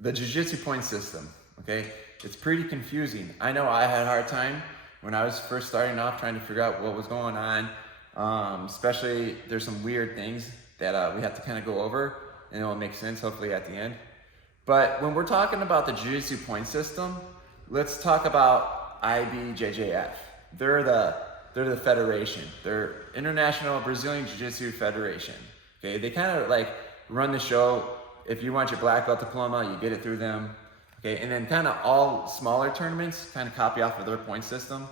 the jiu-jitsu point system, okay? It's pretty confusing. I know I had a hard time when I was first starting off trying to figure out what was going on. Especially there's some weird things that we have to kind of go over, and it'll make sense hopefully at the end. But when we're talking about the jiu-jitsu point system, let's talk about IBJJF. They're the federation. They're International Brazilian Jiu-Jitsu Federation. Okay, they kind of like run the show. If you want your black belt diploma, you get it through them. Okay, and then kind of all smaller tournaments kind of copy off of their point system.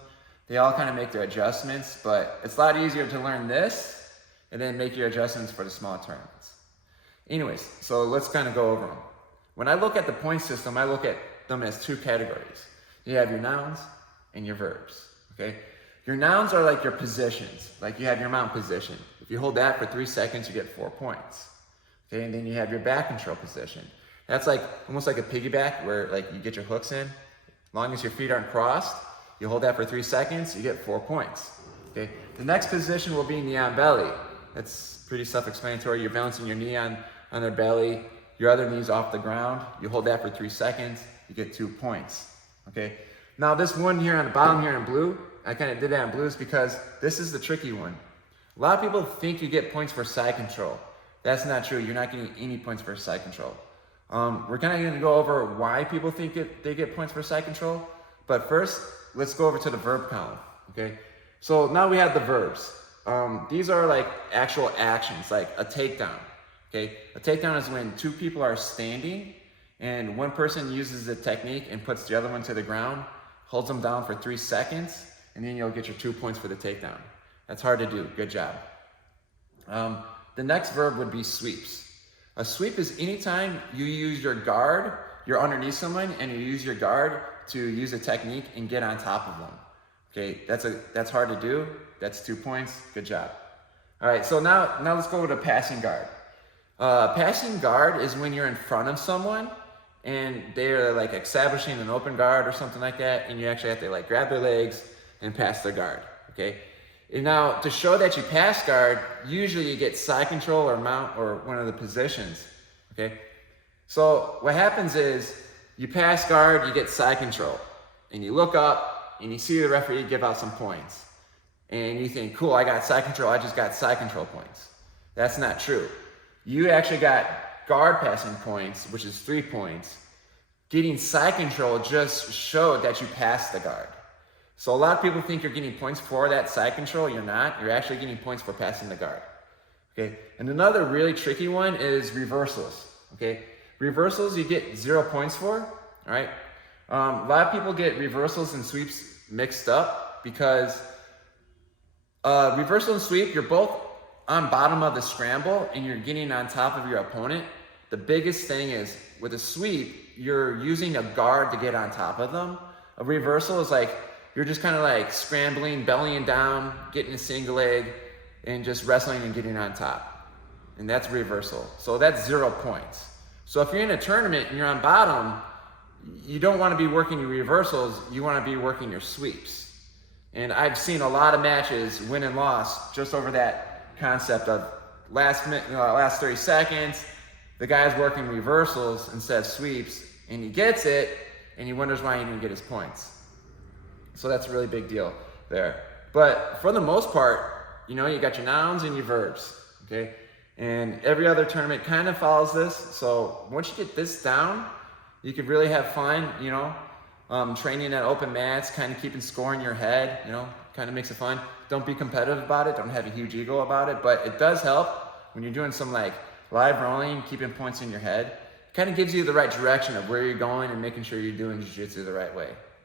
They all kind of make their adjustments, but it's a lot easier to learn this and then make your adjustments for the small tournaments. Anyways, so let's kind of go over them. When I look at the point system, I look at them as two categories. You have your nouns and your verbs, okay? Your nouns are like your positions. Like you have your mount position. If you hold that for 3 seconds, you get 4 points. Okay, and then you have your back control position. That's like almost like a piggyback where like you get your hooks in. As long as your feet aren't crossed, you hold that for 3 seconds, you get 4 points. Okay, the next position will be knee on belly. That's pretty self-explanatory. You're balancing your knee on their belly, your other knee's off the ground. You hold that for 3 seconds, you get 2 points. Okay, now this one here on the bottom here in blue, I kind of did that in blue is because this is the tricky one. A lot of people think you get points for side control. That's not true. You're not getting any points for side control. We're kind of going to go over why people think they get points for side control. But first, let's go over to the verb column. Okay. So now we have the verbs. These are like actual actions, like a takedown. Okay. A takedown is when 2 people are standing and one person uses the technique and puts the other one to the ground, holds them down for 3 seconds, and then you'll get your 2 points for the takedown. That's hard to do. Good job. The next verb would be sweeps. A sweep is anytime you use your guard, you're underneath someone, and you use your guard to use a technique and get on top of them. Okay, that's hard to do. That's 2 points. Good job. All right, so now let's go to passing guard. Passing guard is when you're in front of someone and they're like establishing an open guard or something like that, and you actually have to like grab their legs and pass their guard. Okay. And now, to show that you pass guard, usually you get side control or mount or one of the positions, okay? So what happens is, you pass guard, you get side control, and you look up, and you see the referee give out some points. And you think, cool, I got side control, I just got side control points. That's not true. You actually got guard passing points, which is 3 points. Getting side control just showed that you passed the guard. So a lot of people think you're getting points for that side control. You're not. You're actually getting points for passing the guard. Okay. And another really tricky one is reversals. Okay. Reversals you get 0 points for. All right. A lot of people get reversals and sweeps mixed up because reversal and sweep, you're both on bottom of the scramble and you're getting on top of your opponent. The biggest thing is with a sweep, you're using a guard to get on top of them. A reversal is like, you're just kind of like scrambling, bellying down, getting a single leg, and just wrestling and getting on top. And that's reversal. So that's 0 points. So if you're in a tournament and you're on bottom, you don't want to be working your reversals, you want to be working your sweeps. And I've seen a lot of matches win and loss just over that concept of last 30 seconds, the guy's working reversals instead of sweeps, and he gets it, and he wonders why he didn't get his points. So that's a really big deal there. But for the most part, you know, you got your nouns and your verbs, okay? And every other tournament kind of follows this. So once you get this down, you could really have fun, you know, training at open mats, kind of keeping score in your head, you know, kind of makes it fun. Don't be competitive about it. Don't have a huge ego about it. But it does help when you're doing some like live rolling, keeping points in your head. It kind of gives you the right direction of where you're going and making sure you're doing jiu-jitsu the right way.